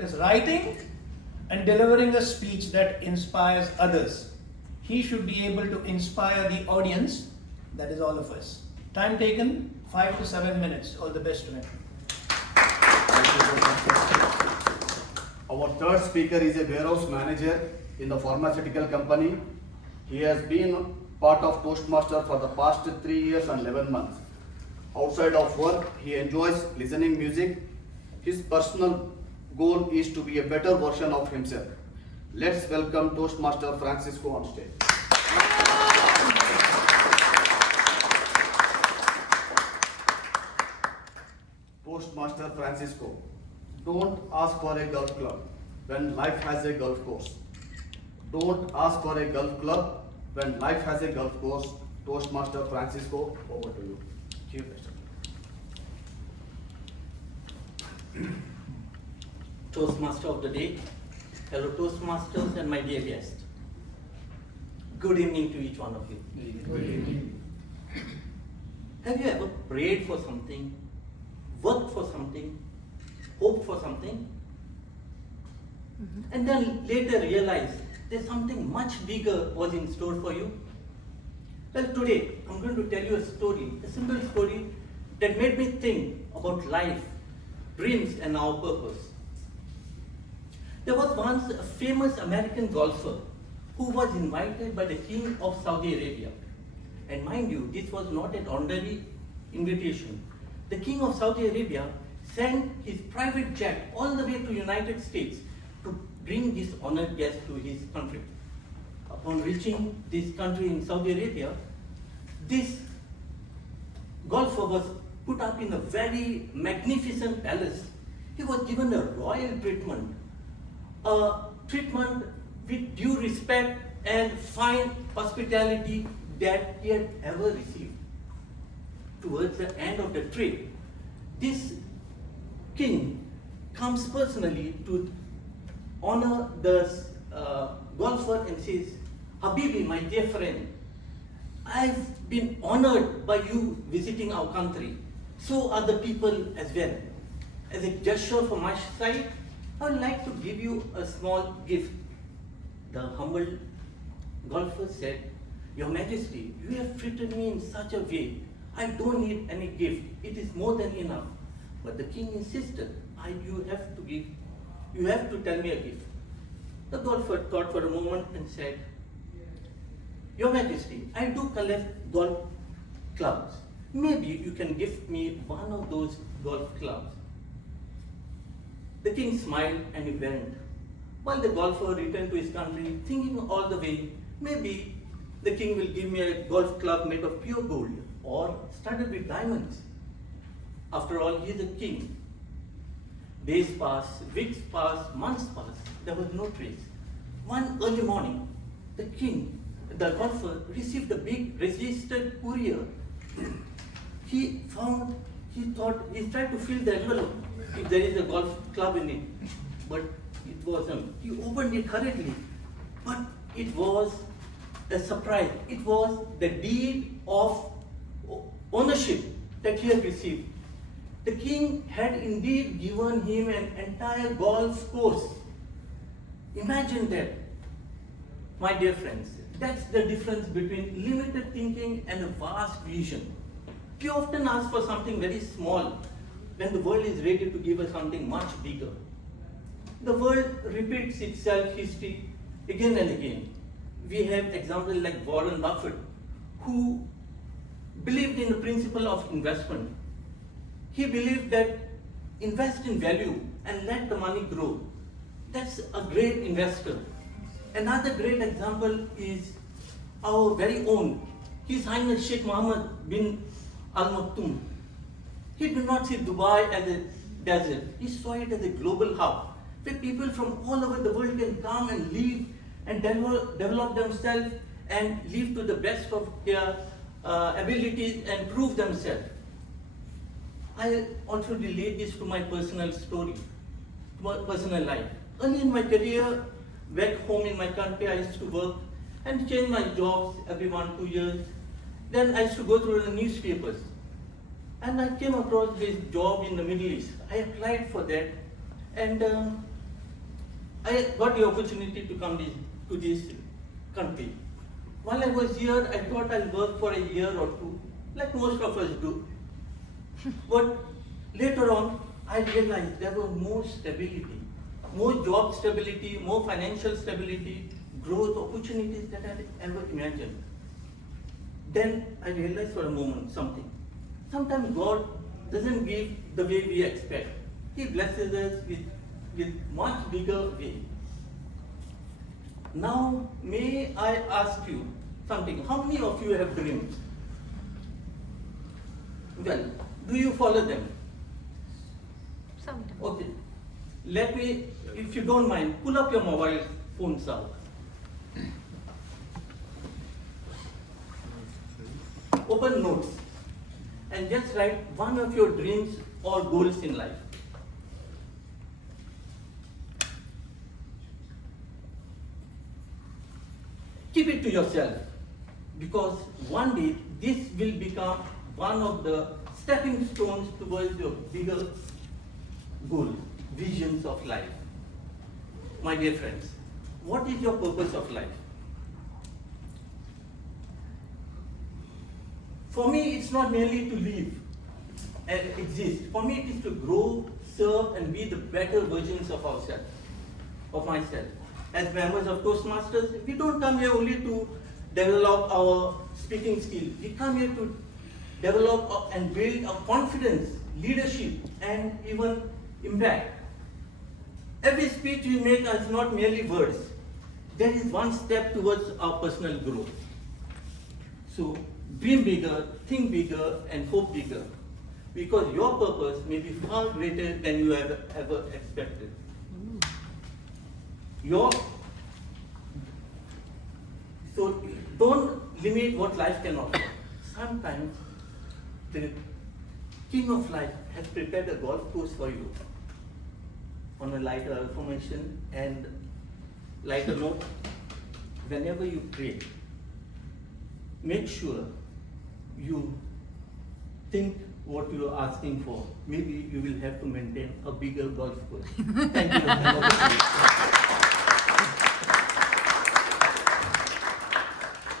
is writing and delivering a speech that inspires others. He should be able to inspire the audience, that is all of us. Time taken 5 to 7 minutes. All the best to him. Our third speaker is a warehouse manager in the pharmaceutical company. He has been part of Toastmaster for the past 3 years and 11 months. Outside of work, he enjoys listening music. His personal goal is to be a better version of himself. Let's welcome Toastmaster Fransico on stage. Toastmaster Fransico, don't ask for a golf club when life has a golf course. Don't ask for a golf club when life has a golf course. Toastmaster Fransico, over to you. Toastmaster of the day, fellow Toastmasters and my dear guest. Good evening to each one of you. Good evening. Have you ever prayed for something, worked for something, hoped for something, and then later realized there's something much bigger was in store for you? Well, today I'm going to tell you a story, a simple story that made me think about life, dreams, and our purpose. There was once a famous American golfer who was invited by the King of Saudi Arabia. And mind you, this was not an ordinary invitation. The King of Saudi Arabia sent his private jet all the way to United States to bring this honored guest to his country. Upon reaching this country in Saudi Arabia, this golfer was put up in a very magnificent palace. He was given a royal treatment, a treatment with due respect and fine hospitality that he had ever received. Towards the end of the trip, this king comes personally to honor the golfer and says, "Habibi, my dear friend, I've been honored by you visiting our country. So are the people as well. As a gesture from my side, I would like to give you a small gift." The humble golfer said, "Your Majesty, you have treated me in such a way. I don't need any gift. It is more than enough." But the king insisted, you have to tell me a gift." The golfer thought for a moment and said, "Your Majesty, I do collect golf clubs. Maybe you can gift me one of those golf clubs." The king smiled and he went. While the golfer returned to his country, thinking all the way, maybe the king will give me a golf club made of pure gold or studded with diamonds. After all, he is a king. Days passed, weeks passed, months passed. There was no trace. One early morning, the golfer received a big registered courier. He tried to fill the envelope if there is a golf club in it, but it wasn't. He opened it hurriedly, but it was a surprise. It was the deed of ownership that he had received. The king had indeed given him an entire golf course. Imagine that, my dear friends. That's the difference between limited thinking and a vast vision. We often ask for something very small when the world is ready to give us something much bigger. The world repeats itself history again and again. We have examples like Warren Buffett, who believed in the principle of investment. He believed that invest in value and let the money grow. That's a great investor. Another great example is our very own, His Highness Sheikh Mohammed bin Al Maktoum. He did not see Dubai as a desert. He saw it as a global hub where people from all over the world can come and live and develop themselves and live to the best of their abilities and prove themselves. I also relate this to my personal story, to my personal life. Early in my career, back home in my country, I used to work and change my jobs every 1-2 years. Then I used to go through the newspapers. And I came across this job in the Middle East. I applied for that. And I got the opportunity to come to this country. While I was here, I thought I'll work for a year or two, like most of us do. But later on, I realized there was more stability, more job stability, more financial stability, growth opportunities that I had ever imagined. Then I realized for a moment something. Sometimes God doesn't give the way we expect. He blesses us with much bigger way. Now, may I ask you something? How many of you have dreams? Well, do you follow them? Sometimes. Okay. Let me, if you don't mind, pull up your mobile phones out. Open notes and just write one of your dreams or goals in life. Keep it to yourself, because one day this will become one of the stepping stones towards your bigger goals, visions of life. My dear friends, what is your purpose of life? For me, it's not merely to live and exist. For me, it is to grow, serve, and be the better versions of ourselves, of myself. As members of Toastmasters, we don't come here only to develop our speaking skills. We come here to develop and build our confidence, leadership, and even impact. Every speech we make is not merely words. There is one step towards our personal growth. So, dream bigger, think bigger, and hope bigger, because your purpose may be far greater than you have ever expected. So don't limit what life can offer. Sometimes the King of Life has prepared a golf course for you on a lighter information and lighter note. Whenever you pray, make sure you think what you are asking for. Maybe you will have to maintain a bigger golf course. Thank you.